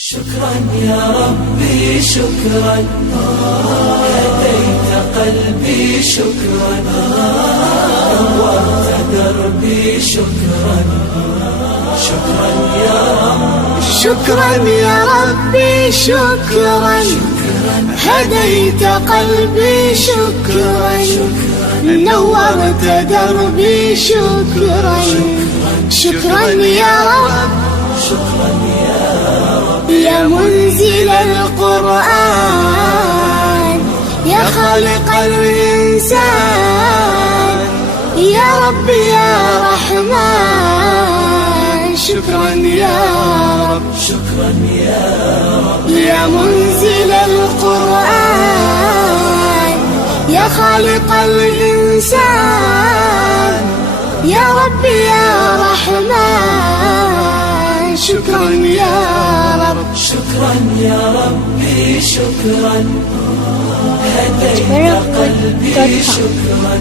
شكرا يا ربي شكرا، هديت قلبي شكرا، نورت دربي شكرا. شكرا يا رب، شكرا يا ربي شكرا، هديت قلبي شكرا، نورت دربي شكرا. شكرا يا رب، شكرا يا رب، يا منزل القرآن، يا خالق الإنسان، يا رب يا رحمن. شكرا يا رب، شكرا يا رب، يا منزل القرآن، يا خالق الإنسان، يا رب يا رحمن. شكرا يا رب، شكرا يا ربي شكرا، هديت قلبي شكرا،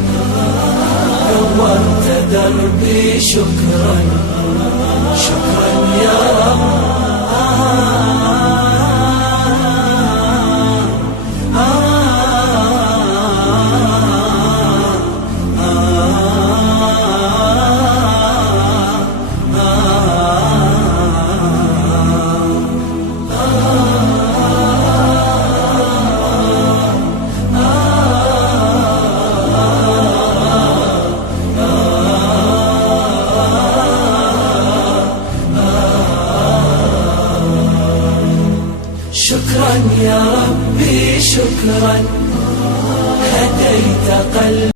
نورت دربي شكرا. شكرا يا رب.